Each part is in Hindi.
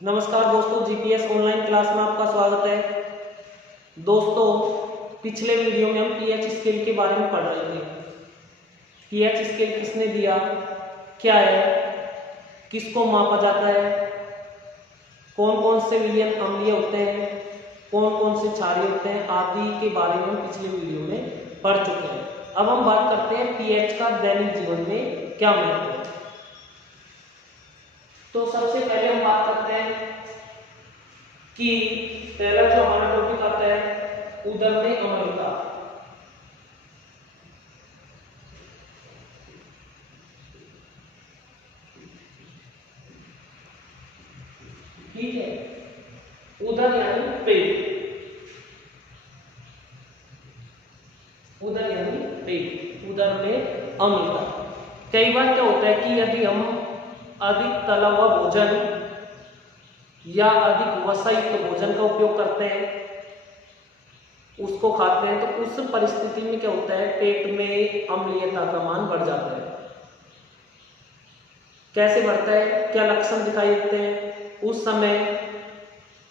नमस्कार दोस्तों, जीपीएस ऑनलाइन क्लास में आपका स्वागत है। दोस्तों, पिछले वीडियो में हम पीएच स्केल के बारे में पढ़ रहे थे। पीएच स्केल किसने दिया, क्या है, किसको मापा जाता है, कौन कौन से विलयन अम्लीय होते हैं, कौन कौन से क्षारीय होते हैं आदि के बारे में हम पिछले वीडियो में पढ़ चुके हैं। अब हम बात करते हैं पीएच का दैनिक जीवन में क्या महत्व है। तो सबसे पहले हम बात करते हैं कि पहला जो हमारा टॉपिक आता है उदर में अम्लता। ठीक है, उदर यानी पेट, उदर यानी पेट, उदर में अम्लता। कई बार क्या होता है कि यदि हम अधिक तला हुआ भोजन या अधिक वसायुक्त भोजन का उपयोग करते हैं, उसको खाते हैं, तो उस परिस्थिति में क्या होता है, पेट में अम्लीयता का मान बढ़ जाता है। कैसे बढ़ता है, क्या लक्षण दिखाई देते हैं? उस समय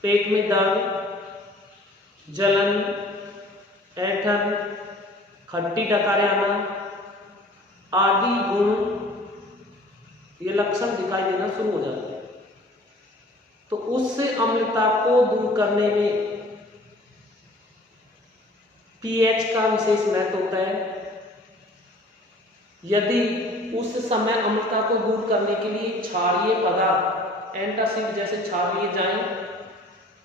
पेट में दर्द, जलन, ऐंठन, खट्टी डकारें आना आदि गुण, ये लक्षण दिखाई देना शुरू हो जाते हैं। तो उस अम्लता को दूर करने में पीएच का विशेष महत्व होता है। यदि उस समय अम्लता को दूर करने के लिए क्षारीय पदार्थ एंटासिड जैसे क्षार लिए जाएं,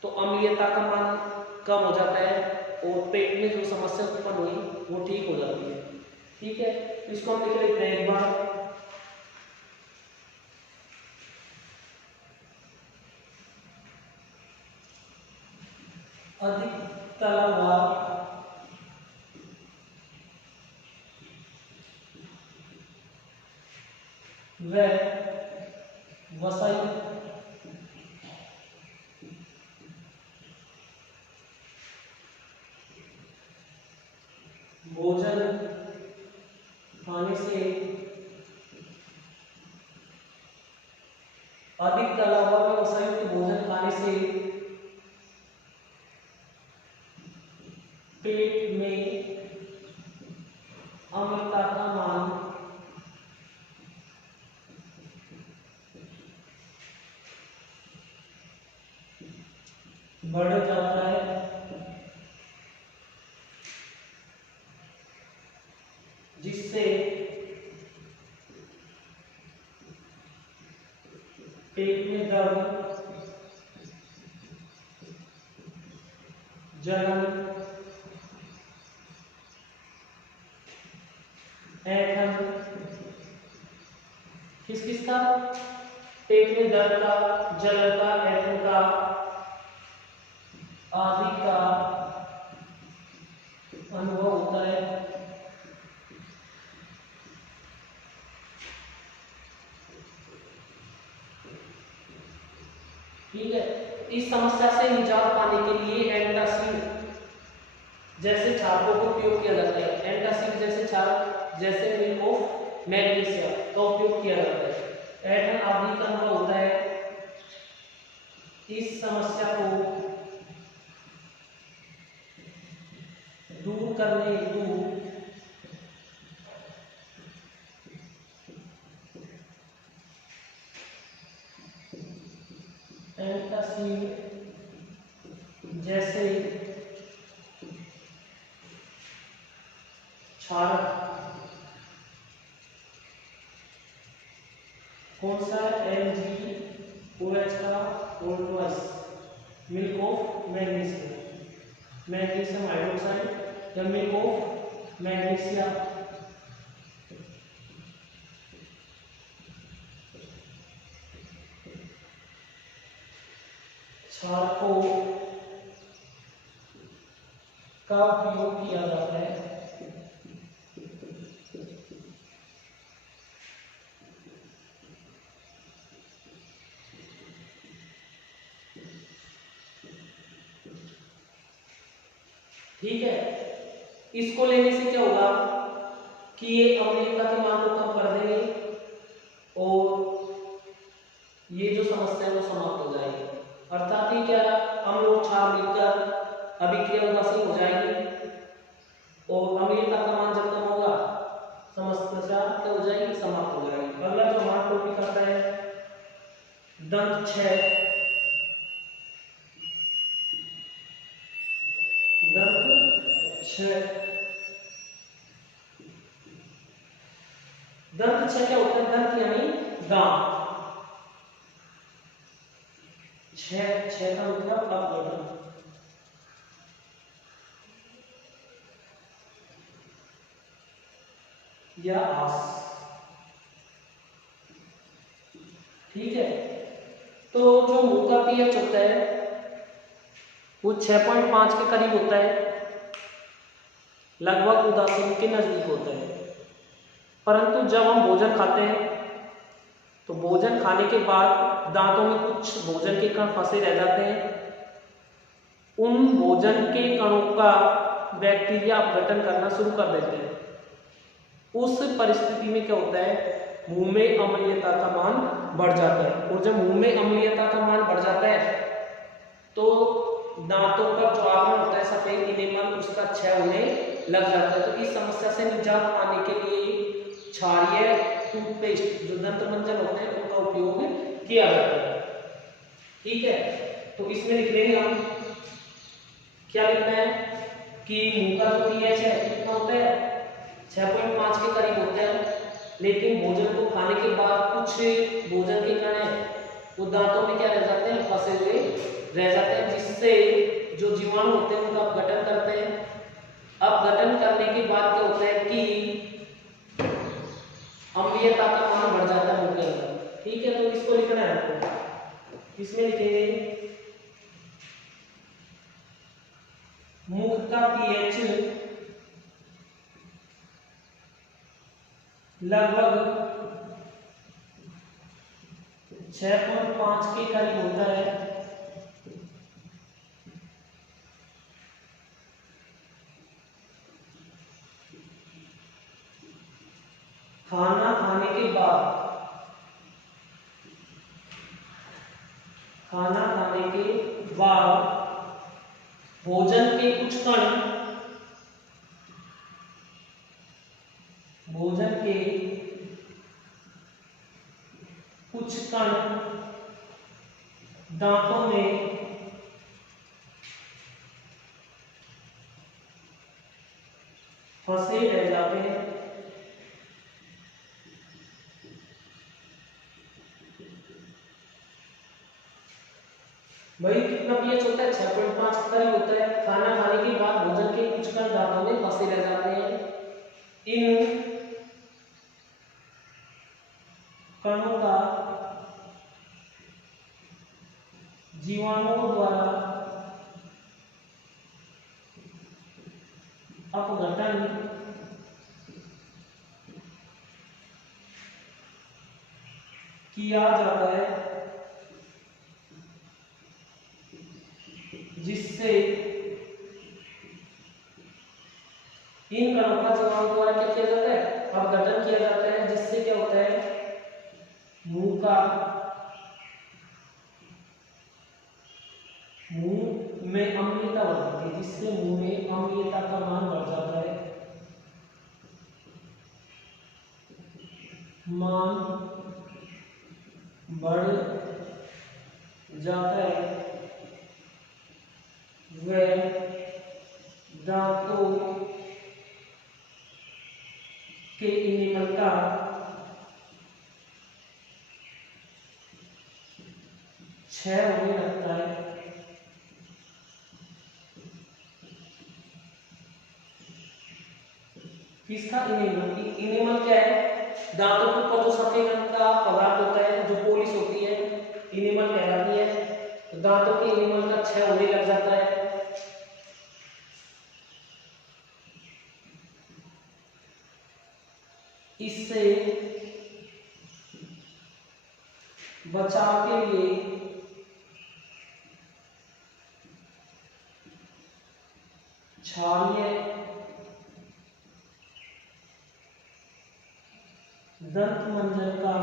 तो अम्लीयता का मान कम हो जाता है और पेट में जो समस्या उत्पन्न हुई वो ठीक हो जाती है। ठीक है, इसको हम लिख लेते हैं एक बार। अधिक तला हुआ व वसायुक्त भोजन खाने से, अधिक तला हुआ व वसायुक्त भोजन खाने से पेट में अम्लता का मान बढ़ जाता है, जिससे पेट में दर्द, जलन, ऐंठन, किस का, पेट में दर्द का, जलन का, ऐंठन का आदि का अनुभव होता है। ठीक है, इस समस्या से निजात पाने के लिए एंटासिड जैसे क्षारों का उपयोग किया जाता है। एंटासिड जैसे क्षार जैसे मिल्क ऑफ मैग्नीशिया का उपयोग किया जाता है। ऐंठन आदि का अनुभव होता है। इस समस्या को दूर करने हेतु एंटासिड जैसे क्षारक, कौन सा, MgOH का ओल्टोस, milk of magnesia, magnesium hydroxide या मिल्क ऑफ मैग्नीशिया, क्षारकों का उपयोग किया जाता है। ठीक है, इसको लेने से क्या होगा कि ये अम्लीयता के मान को कम कर देंगे और ये जो समस्या है वो समाप्त हो जाएगी। अर्थात ही क्या, अम्ल और क्षार मिलकर अभिक्रिया उदासीन हो जाएगी और अम्लीयता का मान जब कम होगा समस्या क्या हो जाएगी, समाप्त हो जाएगी। अगला जो हमारा टॉपिक आता है दंत क्षय। दंत क्षय, दंत क्षय क्या होता है, दंत यानी दांत, क्षय, क्षय का मतलब अपघटन, या आस, ठीक है। तो जो मुंह का पीएच होता है वो 6.5 के करीब होता है, लगभग उदासीन के नजदीक होता है। परंतु जब हम भोजन खाते हैं तो भोजन खाने के बाद दांतों में कुछ भोजन के कण फंसे रह जाते हैं, उन भोजन के कणों का बैक्टीरिया अपघटन करना शुरू कर देते हैं। उस परिस्थिति में क्या होता है, मुंह में अम्लीयता का मान बढ़ जाता है, और जब मुंह में अम्लीयता का मान बढ़ जाता है तो दांतों पर जो आवरण होता है सफेद इनेमल, उसका क्षय होने लग जाता है। तो इस समस्या से निजात पाने के लिए क्षारीय टूथपेस्ट जो दंत मंजन होते हैं उनका उपयोग किया जाता है, ठीक है। तो इसमें लिख लेंगे हम, क्या लिखना है कि मुंह का जो पीएच है कितना होता है, 6.5 के करीब होता है, लेकिन भोजन को खाने के बाद कुछ भोजन के कण हैं वो दांतों में क्या रह जाते हैं, फंसे हुए रह जाते हैं, जिससे जो जीवाणु होते हैं उनका अपघटन करते हैं। अपघटन करने के बाद क्या होता है कि अम्लीयता का मान बढ़ जाता है मुंह के अंदर, ठीक है। तो इसको लिखना है आपको, इसमें लिखेंगे मुंह का पीएच लगभग 6.5 के करीब होता है, खाना खाने के बाद, खाना खाने के बाद भोजन के कुछ कण, भोजन के कुछ कण दांतों में फंसे रह जाते हैं, भाई कितना पीएच होता है, 6.5 का ही होता है। खाना खाने के बाद भोजन के कुछ कण दांतों में फंसे रह जाते हैं, इन कणों का जीवाणुओं द्वारा अपघटन किया जाता है, जिससे इन कणों का जीवाणु द्वारा क्या किया जाता है, अपघटन किया जाता है, जिससे क्या होता है, मुंह में अम्लीयता बढ़ जाती है, जिससे मुंह में अम्लीयता का मान बढ़ जाता है, मान बढ़ जाता है, वह दांतों के इनेमल का क्षय होने लगता है, किसका, इनेमल। इनेमल क्या है, दांतों के ऊपर जो सफेद रंग का पदार्थ होता है जो पॉलिश होती है, इनेमल कहलाती है। तो दांतों के इनेमल का क्षय होने लग जाता है, इससे बचाव के लिए क्षारीय दंत मंजन का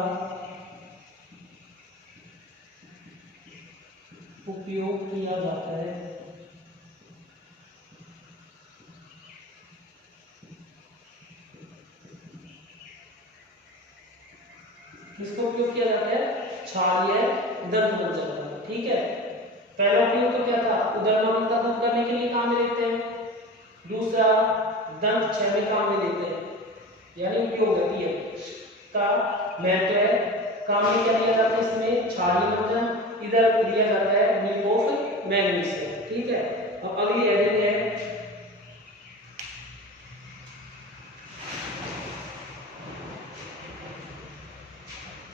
उपयोग किया जाता है। किसका उपयोग किया जाता है? क्षारीय दंतमंजन का। ठीक है, पहला उपयोग तो क्या था? उदरमलता दूर करने के लिए काम में लेते हैं। दूसरा, दंत क्षय में काम में लेते हैं, यानी उपयोग है। पीएच का महत्व है, काम में क्या दिया जाता है इसमें? क्षारीय मंजन। इधर दिया जाता है मिल्क ऑफ मैग्नीशियम। ठीक है, अब अगली हेडिंग है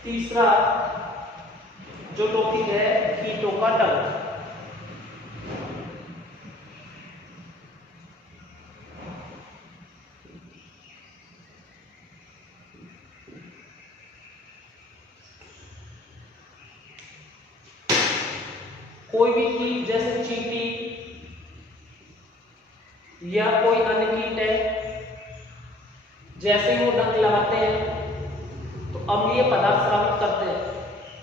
तीसरा जो टॉपिक है कीटों का डंक। कोई भी कीट जैसे चींटी या कोई अन्य कीट है, जैसे ही वो डंक लगाते हैं तो अम्लीय पदार्थ स्रावित करते हैं।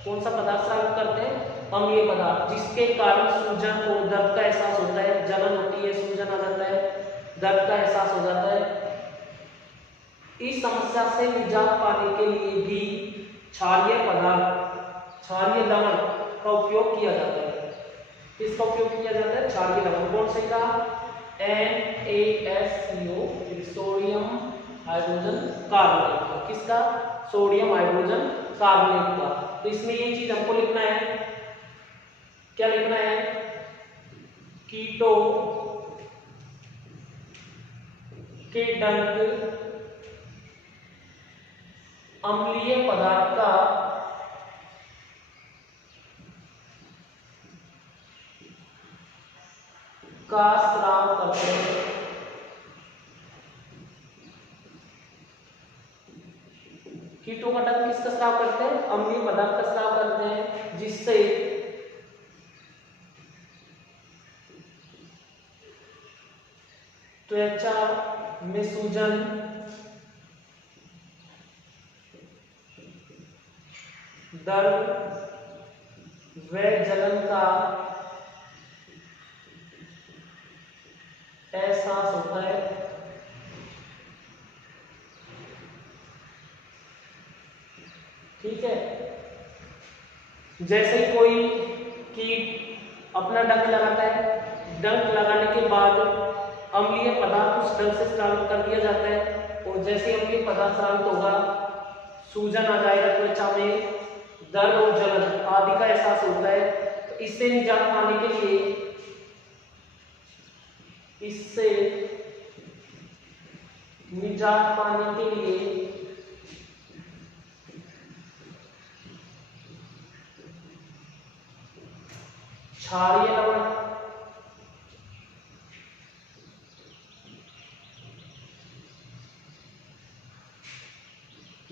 कौन सा पदार्थ स्रावित करते हैं? अम्लीय पदार्थ, जिसके कारण सूजन और दर्द का एहसास होता है। जलन होती है, सूजन आ जाता है, दर्द का एहसास हो जाता है। इस समस्या से निजात पाने के लिए भी क्षारीय पदार्थ, क्षारीय लवण का उपयोग किया जाता है। किसका उपयोग किया जाता है? क्षारीय लवण। कौन से का? NaSCO, sodium hydrogen carbonate. किसका? सोडियम हाइड्रोजन कार्बोनेट का। तो इसमें ये चीज हमको लिखना है, क्या लिखना है? कीटों के डंक अम्लीय पदार्थ का स्राव करते हैं। कीटों का डंक किसका स्राव करते हैं? अम्लीय पदार्थ का स्राव करते हैं, जिससे त्वचा में सूजन, दर्द व जलन का एहसास होता है। ठीक है, जैसे ही कोई कीट अपना डंक लगाता है, डंक लगाने के बाद अम्लीय पदार्थ उस डंक से स्रावित कर दिया जाता है, और जैसे ही अम्लीय पदार्थ स्रावित होगा, सूजन आ जाएगा, त्वचा में दर्द और जलन आदि का एहसास होता है। तो इससे निजात पाने के लिए, इससे निजात पाने के लिए क्षारीय लवण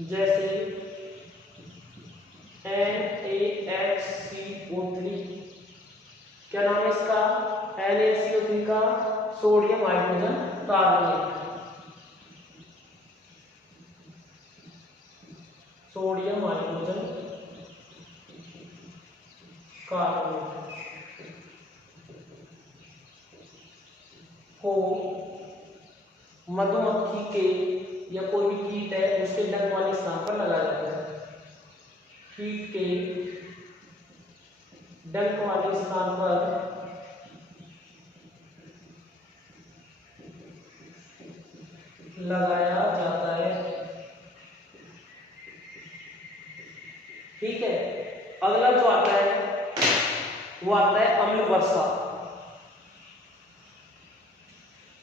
जैसे NaHCO3, क्या नाम है इसका? NaCO3 का sodium hydrogen carbonate. Sodium hydrogen carbonate को मधुमक्खी के या कोई भी कीट है उसके डंक वाले स्थान पर लगाया जाता है। कीट के डंक वाले स्थान पर लगाया जाता है। ठीक है, अगला जो आता है वो आता है अम्ल वर्षा।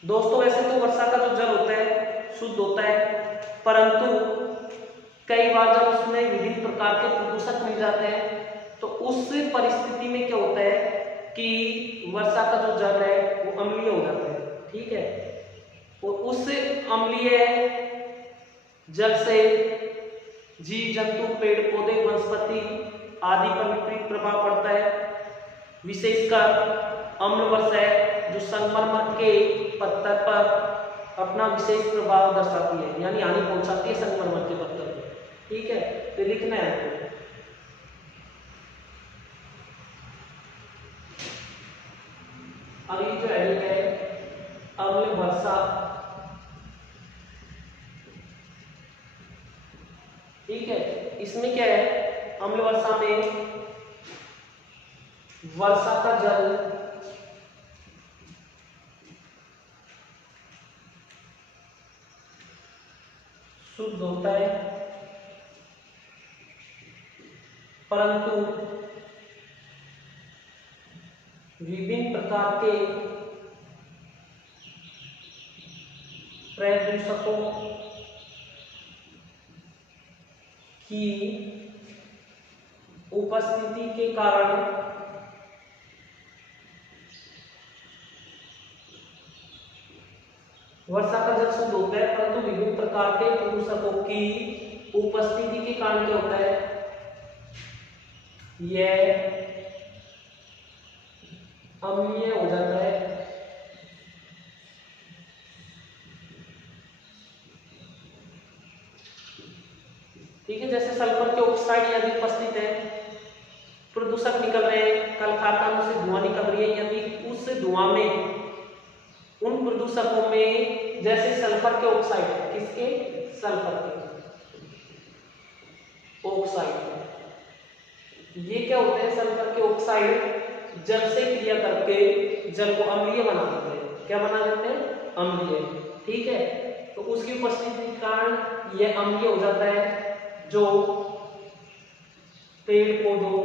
दोस्तों, वैसे तो वर्षा का जो जल होता है शुद्ध होता है, परंतु कई बार जब उसमें विभिन्न प्रकार के प्रदूषक मिल जाते हैं तो उस परिस्थिति में क्या होता है कि वर्षा का जो जल है वो अम्लीय हो जाता है। ठीक है, और उस अम्लीय जल से जीव जंतु, पेड़ पौधे, वनस्पति आदि पर विपरीत प्रभाव पड़ता है। विशेषकर अम्ल वर्षा है जो संगमरमर के पत्थर पर अपना विशेष प्रभाव दर्शाती है, यानी हानि पहुंचाती है संगमरमर के पत्थर पर। ठीक है, तो लिखना है आपको अगली जो हेडिंग है अम्ल वर्षा। ठीक है, इसमें क्या है, अम्ल वर्षा में वर्षा का जल शुद्ध होता है, परंतु विभिन्न प्रकार के प्रदूषकों की उपस्थिति के कारण वर्षा का जल शुद्ध होता है, परंतु विभिन्न प्रकार के प्रदूषकों की उपस्थिति के कारण क्या होता है, यह अम्लीय हो जाता है। ठीक है, जैसे सल्फर के ऑक्साइड यदि उपस्थित है, प्रदूषक निकल रहे हैं, कल कारखानों से धुआं निकल रही है, यदि उस धुआं में उन प्रदूषकों में जैसे सल्फर के ऑक्साइड, किसके, सल्फर के ऑक्साइड, ये क्या होते हैं, सल्फर के ऑक्साइड जल से क्रिया करके जल को अम्लीय बना देते हैं। क्या बना देते हैं, अम्लीय। ठीक है, तो उसकी उपस्थिति के कारण यह अम्लीय हो जाता है, जो पेड़ पौधों,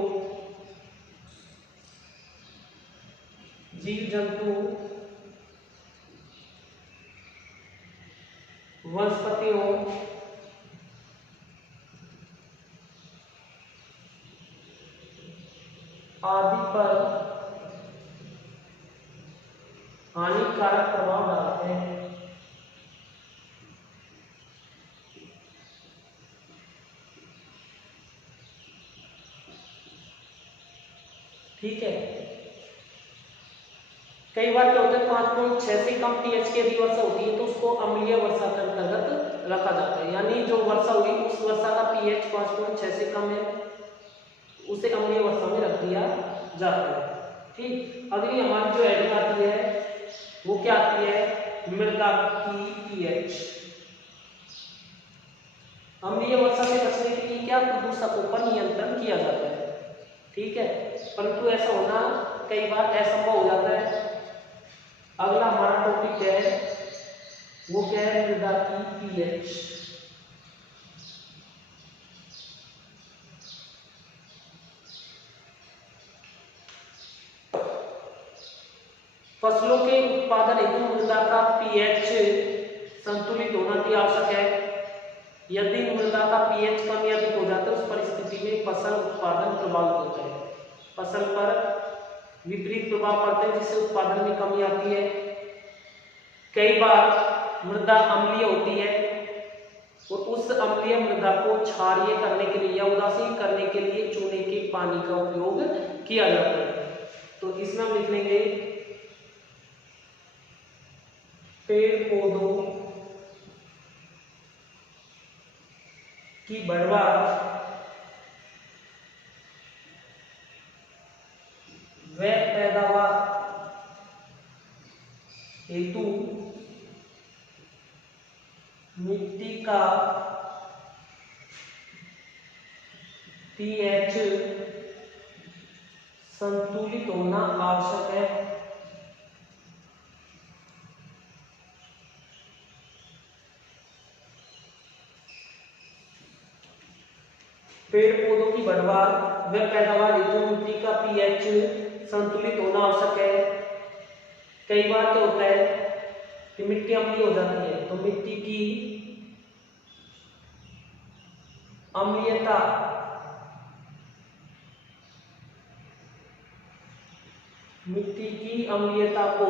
जीव जंतु, वनस्पतियों आदि पर हानिकारक प्रभाव डालते हैं। ठीक है, कई बार क्या होता है 5.6 से कम pH की यदि वर्षा होती है तो उसको अम्लीय वर्षा के अंतर्गत रखा जाता है, यानी जो वर्षा हुई उस वर्षा का pH 5.6 से कम है, उसे अम्लीय वर्षा में रख दिया जाता है। ठीक, अगली हमारी जो हेडिंग आती है वो क्या आती है, मृदा की pH। अम्लीय वर्षा से बचने के लिए क्या, प्रदूषकों पर नियंत्रण किया जाता है। ठीक है, परंतु ऐसा होना कई बार असंभव हो जाता है। अगला हमारा टॉपिक है वो क्या है, मृदा की pH। फसलों के उत्पादन हेतु मृदा का pH संतुलित होना भी आवश्यक है। यदि मृदा का pH कम या अधिक हो जाता है उस परिस्थिति में फसल उत्पादन प्रभावित होता है, फसल पर विपरीत प्रभाव पड़ता है जिससे उत्पादन में कमी आती है। कई बार मृदा अम्लीय होती है और उस अम्लीय मृदा को क्षारीय करने के लिए या उदासीन करने के लिए चूने के पानी का उपयोग किया जाता है। तो इसमें हम लिख लेंगे पेड़ पौधों की बढ़वार व पैदावार हेतु मिट्टी का pH संतुलित होना आवश्यक है। पेड़ पौधों की बढ़वार व पैदावार हेतु मिट्टी का pH संतुलित होना आवश्यक है। कई बार क्या होता है कि मिट्टी अम्लीय हो जाती है, तो मिट्टी की अम्लीयता को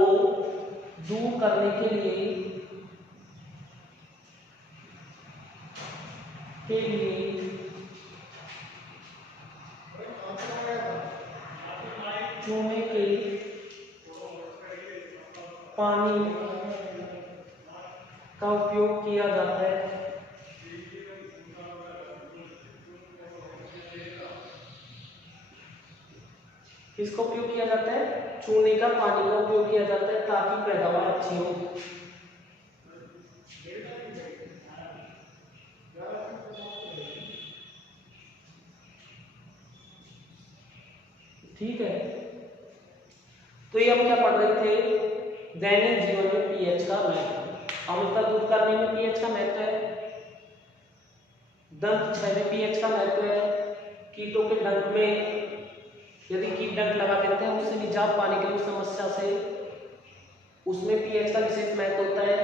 दूर करने के लिए चूने के पानी का उपयोग किया जाता है। किसका उपयोग किया जाता है? चूने का पानी का उपयोग किया जाता है ताकि पैदावार अच्छी हो। ठीक है, तो ये हम क्या पढ़ रहे थे? दैनिक जीवन में पीएच का महत्व। अम्लता दूर करने में पीएच का महत्व है, दंत क्षय में पीएच का महत्व है, कीटों के डंक में यदि कीट डंक लगा देते हैं उससे निजात पाने के लिए उस समस्या से, उसमें पीएच का विशेष महत्व होता है।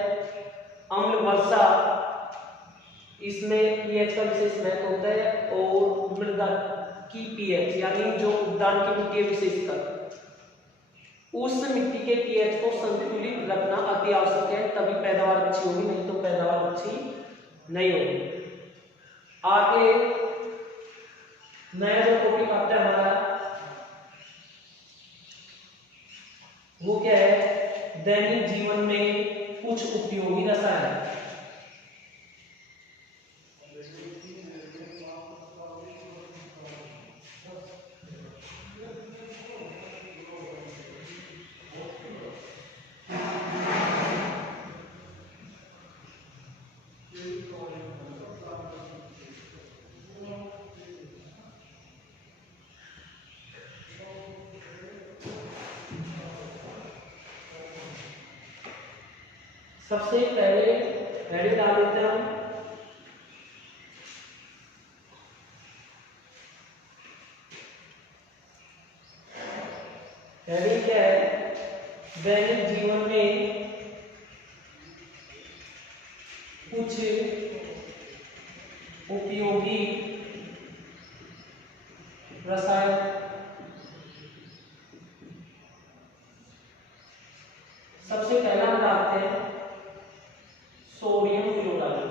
अम्ल वर्षा, इसमें पीएच का विशेष महत्व होता है। और मृदा की पीएच यानी जो उद्यान की मिट्टी विशेषकर, उस मिट्टी के पीएच को संतुलित रखना अति आवश्यक है, तभी पैदावार अच्छी होगी, नहीं तो पैदावार अच्छी नहीं होगी। आगे नया जो टॉपिक आता है हमारा वो क्या है? दैनिक जीवन में कुछ उपयोगी रसायन। सबसे पहले हेडिंग डाल देते हैं हम, हेडिंग क्या है? दैनिक जीवन में कुछ उपयोगी रसायन। सबसे पहला हम डालते हैं सोडियम क्लोराइड।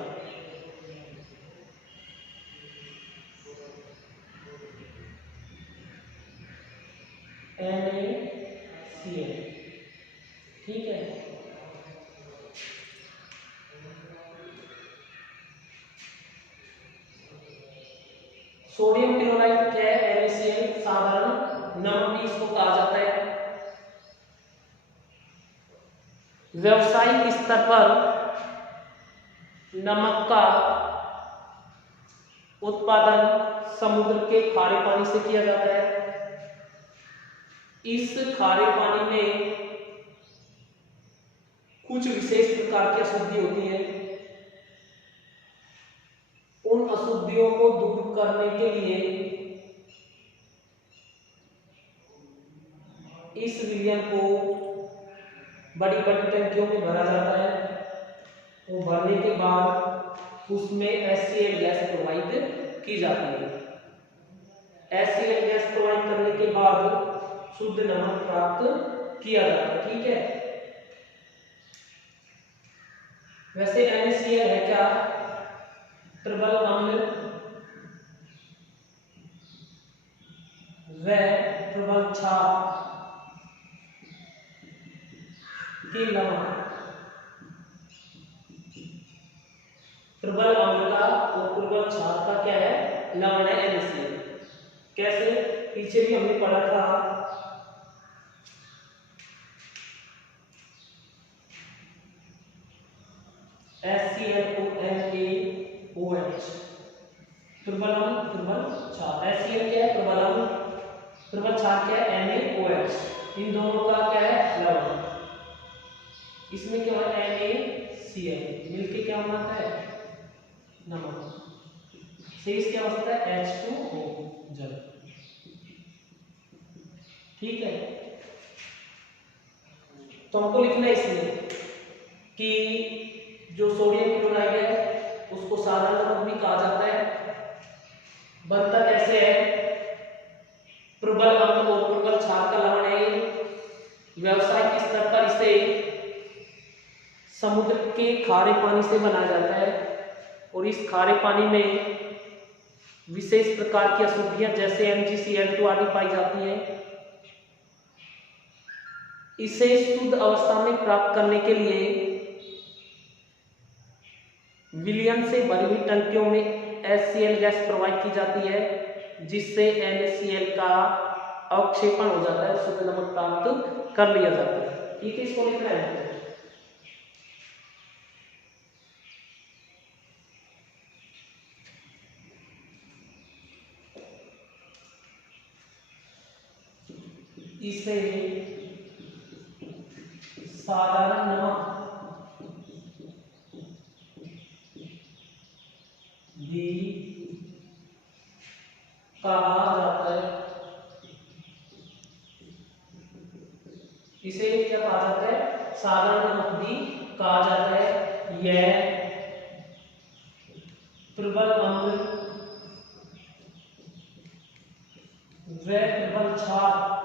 NaCl, ठीक है। सोडियम क्लोराइड क्या है? NaCl साधारण नमक भी इसको कहा जाता है। व्यावसायिक स्तर पर नमक का उत्पादन समुद्र के खारे पानी से किया जाता है। इस खारे पानी में कुछ विशेष प्रकार की अशुद्धि होती है। उन अशुद्धियों को दूर करने के लिए इस विलयन को बड़ी बड़ी टंकियों में भरा जाता है। वो भरने के बाद उसमें HCl गैस प्रोवाइड की जाती है। HCl गैस प्रोवाइड करने के बाद शुद्ध नमक प्राप्त किया जाता है, ठीक है। वैसे NaCl है क्या? प्रबल अम्ल व प्रबल क्षार के लवण। प्रबल अम्ल का और प्रबल क्षार का क्या है? लवण है NaCl। कैसे? पीछे भी हमने पढ़ा था, HCl2NaOH, प्रबल अम्ल प्रबल क्षार। HCl क्या है? प्रबल अम्ल, प्रबल क्षार क्या है? NaOH। इन दोनों का क्या है? लवण। इसमें क्या है? NaCl मिलके क्या बनाता है? नमक। शेष क्या बचता है? H2O, जल, ठीक है। तो हमको लिखना है इसमें कि जो सोडियम क्लोराइड है उसको साधारण नमक भी कहा जाता है। बनता कैसे है? प्रबल अम्ल और प्रबल क्षार का लवण है। व्यावसायिक स्तर पर इसे समुद्र के खारे पानी से बनाया जाता है और इस खारे पानी में विशेष प्रकार की अशुद्धियां जैसे MgCl2 आदि पाई जाती हैं। इसे शुद्ध अवस्था में प्राप्त करने के लिए विलयन से भरी हुई टंकियों में HCl गैस प्रोवाइड की जाती है, जिससे NaCl का अवक्षेपण हो जाता है, शुद्ध नमक प्राप्त कर लिया जाता है। ठीक है, इसको लिखना है। इसे साधारण नमक भी कहा जाता है। इसे क्या कहा जाता है? साधारण नमक भी कहा जाता है। यह प्रबल अम्ल व प्रबल क्षार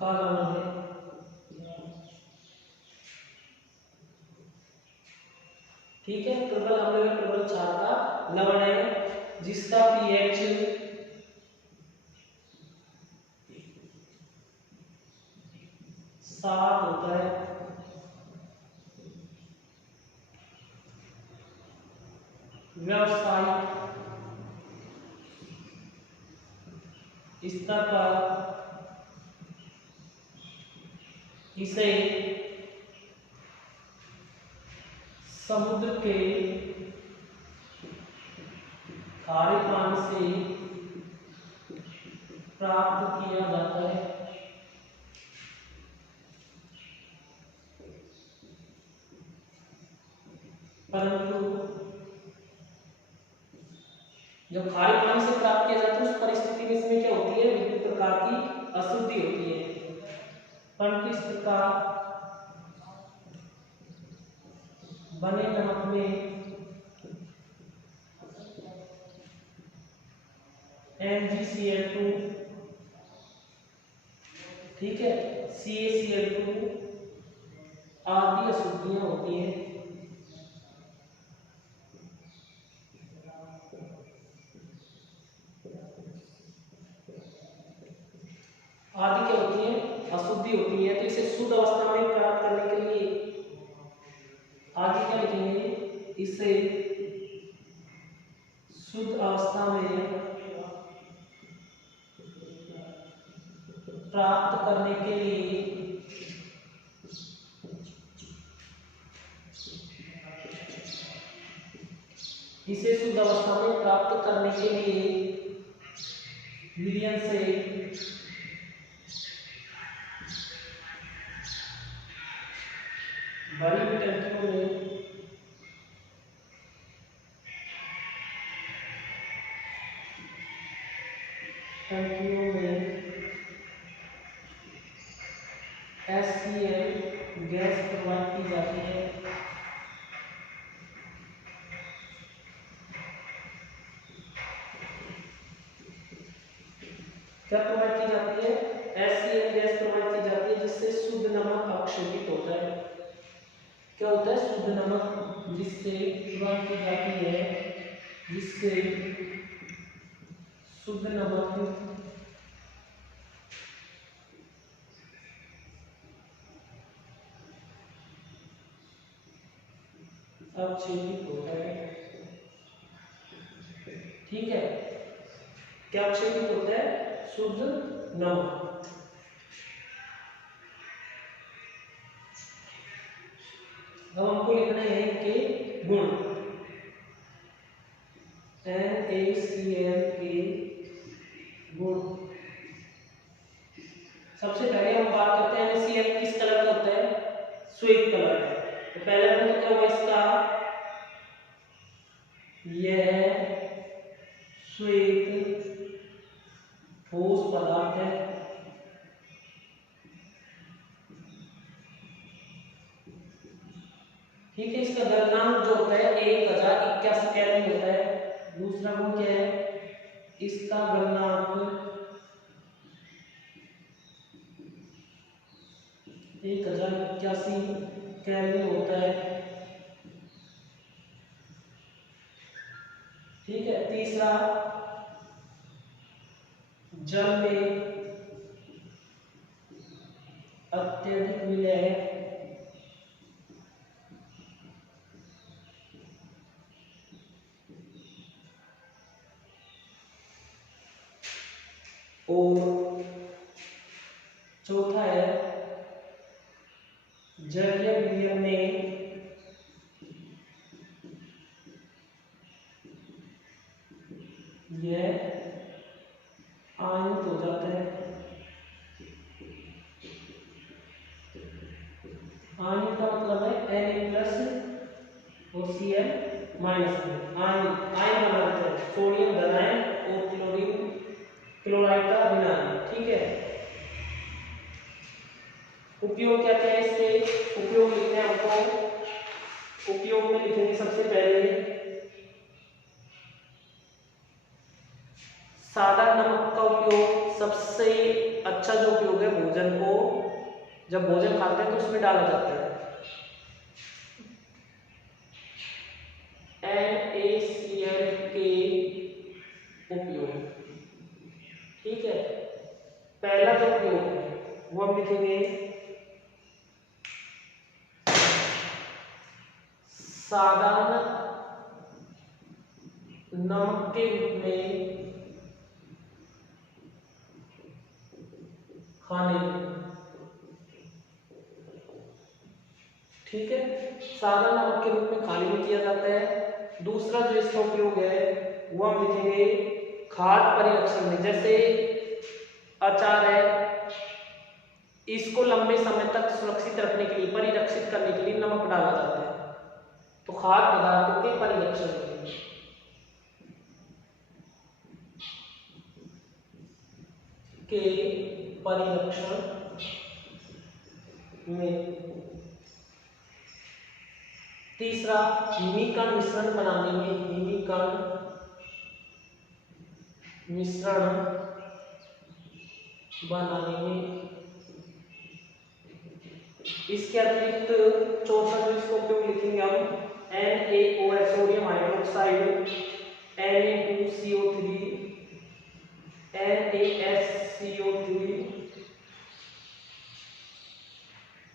का लवण है। ठीक है, प्रबल अम्ल व प्रबल क्षार का लवण है, जिसका पीएच 7 होता है। व्यावसायिक स्तर पर इसे समुद्र के खारे पानी से प्राप्त किया जाता है। परंतु जब खारे पानी से प्राप्त किया जाता है उस परिस्थिति में इसमें क्या होती है? विभिन्न प्रकार की अशुद्धि होती है। परंतु इस प्रकार बने नमक में MgCl2, ठीक है, CaCl2 आदि अशुद्धियां होती हैं। आदि क्या होती है? अशुद्धि होती है। तो इसे शुद्ध अवस्था में प्राप्त करने के लिए आगे क्या लिखेंगे? इसे शुद्ध अवस्था में प्राप्त करने के लिए इसे शुद्ध अवस्था में प्राप्त करने के लिए विलयन से बड़ी टंकियों में HCl गैस प्रवाहित की जाती है। क्या प्रवाहित की जाती है? HCl गैस प्रवाहित की जाती है, जिससे शुद्ध नमक अवक्षेपित होता है। क्या होता है? शुद्ध नमक जिससे प्रवाहित की जाती है, जिससे शुद्ध नमक अवक्षेपित होता है। ठीक है, क्या अवक्षेपित होता है? शुद्ध नमक। अब हमको लिखना है इनके गुण। NaCl के गुण। सबसे पहले हम बात करते हैं NaCl किस कलर का होता है? श्वेत कलर का। तो पहला गुण तो क्या हुआ इसका? यह श्वेत ठोस पदार्थ है। ठीक है, इसका द्रव्यमान जो होता है 1081 केल्विन होता है। दूसरा गुण क्या है? इसका गलनांक 1081 केल्विन होता है। ठीक है, तीसरा जल में अत्यधिक विलय है। और चौथा है जलीय विलयन में यह आयनित हो जाता है। आयनित का मतलब है Na+ और Cl- आयन बना देते हैं, सोडियम धनायन और क्लोराइड का ऋण आयन। ठीक है, उपयोग क्या क्या है इसके? उपयोग लिखते हैं हमको। उपयोग में लिखेंगे सबसे पहले सादा नमक का उपयोग। सबसे अच्छा जो उपयोग है, भोजन को जब भोजन खाते हैं तो उसमें डाला जाता है। NaCl के उपयोग। ठीक है, पहला जो उपयोग है वो हम लिखेंगे साधारण नमक के रूप में खाने में। ठीक है, साधारण नमक के रूप में खाने में किया जाता है। दूसरा जो इसका उपयोग है वो हम लिखेंगे खाद्य परिरक्षण में। जैसे अचार है, इसको लंबे समय तक सुरक्षित रखने के लिए, परिरक्षित करने के लिए नमक डाला जाता है। तो खाद्य पदार्थों के परिरक्षण में। तीसरा, हिमीकरण मिश्रण बनाने में। हिमीकरण मिश्रण बनाने में। इसके अतिरिक्त चौथा जो इसका उपयोग लिखेंगे हम NaOH sodium hydroxide, Na2CO3, NaSCO3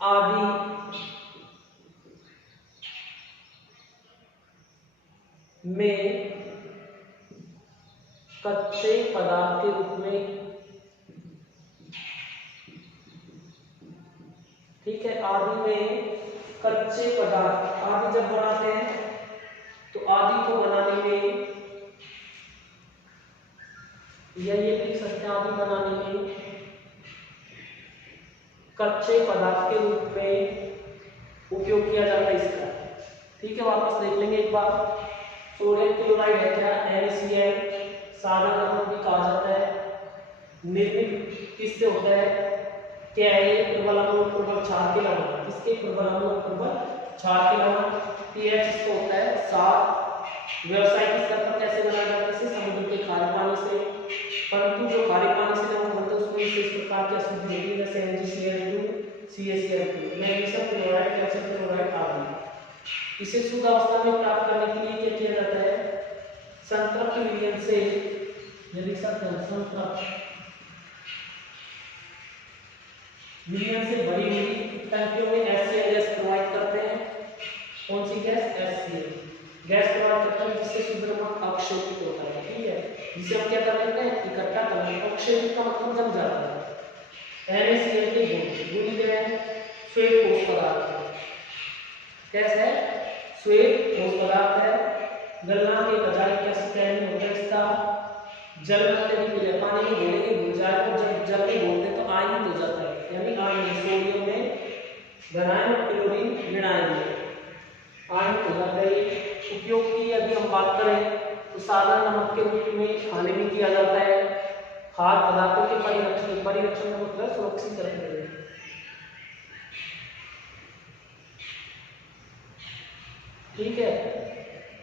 आदि में कच्चे पदार्थ के रूप में। ठीक है, आदि में कच्चे पदार्थ। आदि जब बनाते हैं तो आदि को बनाने में, या ये लिख सकते हैं आदि बनाने में कच्चे पदार्थ के रूप में उपयोग किया जाता है इसका। ठीक है, वापस देख लेंगे एक बार। सोडियम क्लोराइड है क्या? NaCl सादा नमक भी कहा जाता है। निर्मित किससे होता है? क्या है ये? प्रबल अम्ल और प्रबल क्षार के लवण। किसके? प्रबल अम्ल और प्रबल क्षार के लवण। pH इसको होता है 7। व्यावसायिक स्तर पर कैसे बनाया जाता है? इसे समुद्र के खारे पानी से। परंतु जो खारे पानी से नमक बनता है उसमें इस प्रकार की अशुद्धि होती है, जैसे MgCl2, CaCl2, magnesium chloride, calcium chloride आदि। इसे शुद्ध अवस्था में प्राप्त करने के लिए क्या किया जाता है? संतृप्त विलयन से, ये लिख सकते हैं संतृप्त विलयन से भरी हुई टंकियों में HCl गैस प्रोवाइड करते हैं। कौन सी गैस? HCl गैस प्रोवाइड करते हैं, जिससे शुद्ध नमक अवशोषित होता है। ठीक है, जिसे हम क्या कर लेते हैं? इकट्ठा कर लेते हैं। अवशोषित का मतलब जम जाता है। NaCl के गुण क्या है? श्वेत ठोस पदार्थ। कैसा है? श्वेत ठोस पदार्थ है। गलनांक 1000 होता है इसका। जल में अत्यधिक विलय, पानी में घोलेंगे घुल जाए तो जब जल में घोलते तो आयनित हो जाता है, यानी आयन। सोडियम में धनायन और क्लोरीन ऋणायन आयनित हो जाता है। उपयोग की यदि हम बात करें तो साधारण नमक के रूप में खाने में किया जाता है। खाद्य पदार्थों के परिरक्षण का मतलब सुरक्षित रखने में। ठीक है,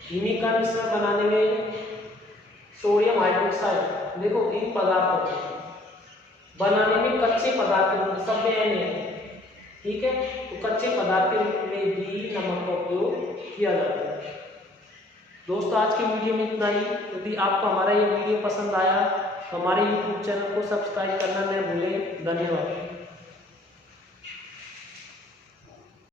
हिमीकरण मिश्रण बनाने में सोडियम हाइड्रोक्साइड, देखो इन पदार्थों को बनाने में कच्चे पदार्थ के रूप में, सब में N है। ठीक है, तो कच्चे पदार्थ के रूप में भी नमक का उपयोग किया जाता है। दोस्तों, आज की वीडियो में इतना ही। यदि आपको हमारा ये वीडियो पसंद आया तो हमारे YouTube चैनल को सब्सक्राइब करना न भूलें। धन्यवाद।